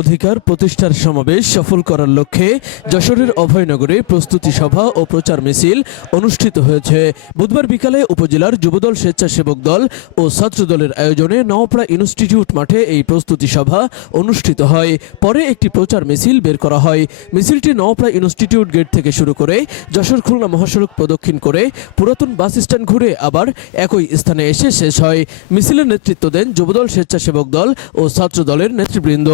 অধিকার প্রতিষ্ঠার সমাবেশ সফল করার লক্ষ্যে যশোরের অভয়নগরে প্রস্তুতি সভা ও প্রচার মিছিল অনুষ্ঠিত হয়েছে। বুধবার বিকালে উপজেলার যুবদল, স্বেচ্ছাসেবক দল ও ছাত্রদলের আয়োজনে নওপাড়া ইনস্টিটিউট মাঠে এই প্রস্তুতি সভা অনুষ্ঠিত হয়। পরে একটি প্রচার মিছিল বের করা হয়। মিছিলটি নওপাড়া ইনস্টিটিউট গেট থেকে শুরু করে যশোর খুলনা মহাসড়ক প্রদক্ষিণ করে পুরাতন বাস স্ট্যান্ড ঘুরে আবার একই স্থানে এসে শেষ হয়। মিছিলের নেতৃত্ব দেন যুবদল, স্বেচ্ছাসেবক দল ও ছাত্রদলের নেতৃবৃন্দ।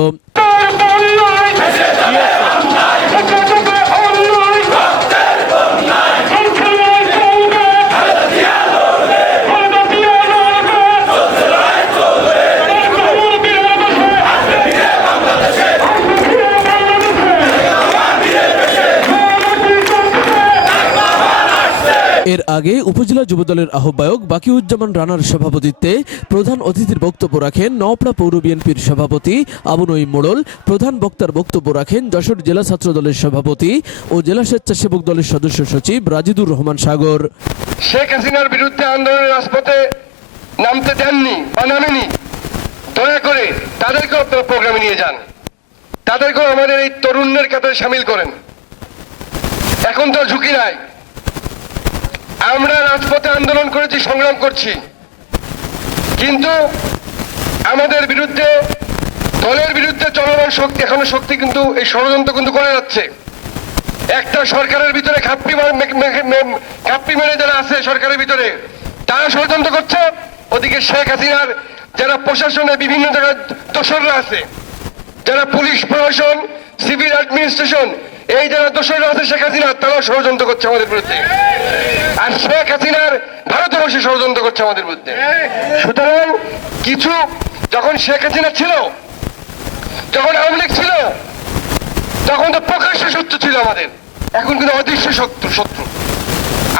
এর আগে উপজেলা যুবদলের আহ্বায়ক বাকিউজ্জামান রানার সভাপতিত্বে প্রধান অতিথির বক্তব্য রাখেন নওপাড়া পৌর বিএনপির সভাপতি আবু নঈম মোড়ল। প্রধান বক্তার বক্তব্য রাখেন যশোর জেলা ছাত্রদলের সভাপতি ও জেলা স্বেচ্ছাসেবক দলের সদস্য সচিব রাজিদুর রহমান সাগর। শেখ হাসিনার বিরুদ্ধে আন্দোলনের রাজপথে নামতে দেননি বা নামেনি, দয়া করে তাদেরকেও প্রোগ্রামে নিয়ে যান, তাদেরকেও আমাদের এই তরুণদের কাতারে সামিল করেন। এখন তো ঝুঁকি নাই, আমরা রাজপথে আন্দোলন করেছি, সংগ্রাম করছি, কিন্তু আমাদের বিরুদ্ধে, দলের বিরুদ্ধে চলমান শক্তি, এখনো শক্তি কিন্তু এই ষড়যন্ত্র কিন্তু করে যাচ্ছে। একটা সরকারের ভিতরে খাপ্পি মেরে যারা আছে সরকারের ভিতরে, তারা ষড়যন্ত্র করছে। ওদিকে শেখ হাসিনার যারা প্রশাসনে বিভিন্ন জায়গায় দোসররা আছে, যারা পুলিশ প্রশাসন, সিভিল অ্যাডমিনিস্ট্রেশন, এই যারা দোসররা আছে শেখ হাসিনার, তারাও ষড়যন্ত্র করছে আমাদের বিরুদ্ধে। আর শেখ হাসিনার ভারতে বসে ষড়যন্ত্র করছে আমাদের বিরুদ্ধে। সুতরাং কিছু, যখন শেখ হাসিনা ছিল, যখন আওয়ামী লীগ ছিল, তখন তো প্রকাশ্য শত্রু ছিল আমাদের, এখন কিন্তু অদৃশ্য শত্রু।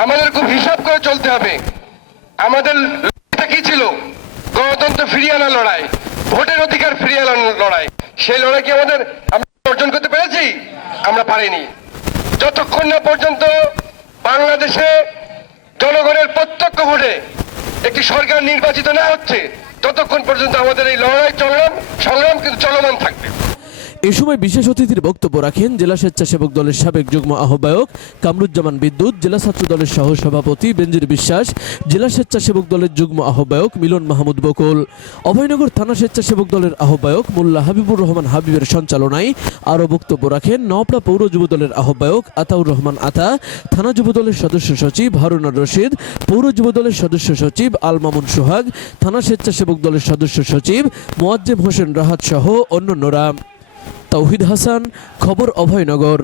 আমাদের খুব হিসাব করে চলতে হবে। আমাদের লড়াইটা কি ছিল? গণতন্ত্র ফিরিয়ে আনার লড়াই, ভোটের অধিকার ফিরিয়ে আনার লড়াই। সেই লড়াই কি আমরা অর্জন করতে পেরেছি? আমরা পারিনি। যতক্ষণ না পর্যন্ত বাংলাদেশে জনগণের প্রত্যক্ষ ভোটে একটি সরকার নির্বাচিত না হচ্ছে, ততক্ষণ পর্যন্ত আমাদের এই লড়াই সংগ্রাম কিন্তু চলমান থাকবে। এ সময় বিশেষ অতিথির বক্তব্য রাখেন জেলা স্বেচ্ছাসেবক দলের সাবেক যুগ্ম আহ্বায়ক কামরুজ্জামান বিদ্যুৎ, জেলা ছাত্র দলের সহ সভাপতি বেনজির বিশ্বাস, জেলা স্বেচ্ছাসেবক দলের যুগ্ম আহ্বায়ক মিলন মাহমুদ বকুল। অভয়নগর থানা স্বেচ্ছাসেবক দলের আহ্বায়ক মোল্লা হাবিবুর রহমান হাবিবের সঞ্চালনায় আরও বক্তব্য রাখেন নওপাড়া পৌর যুবদলের আহ্বায়ক আতাউর রহমান আতা, থানা যুবদলের সদস্য সচিব হারুনার রশিদ, পৌর যুবদলের সদস্য সচিব আল মামুন সোহাগ, থানা স্বেচ্ছাসেবক দলের সদস্য সচিব মোয়াজ্জেম হোসেন রাহাত সহ অন্যান্যরা। তৌহিদ হাসান, খবর অভয়নগর।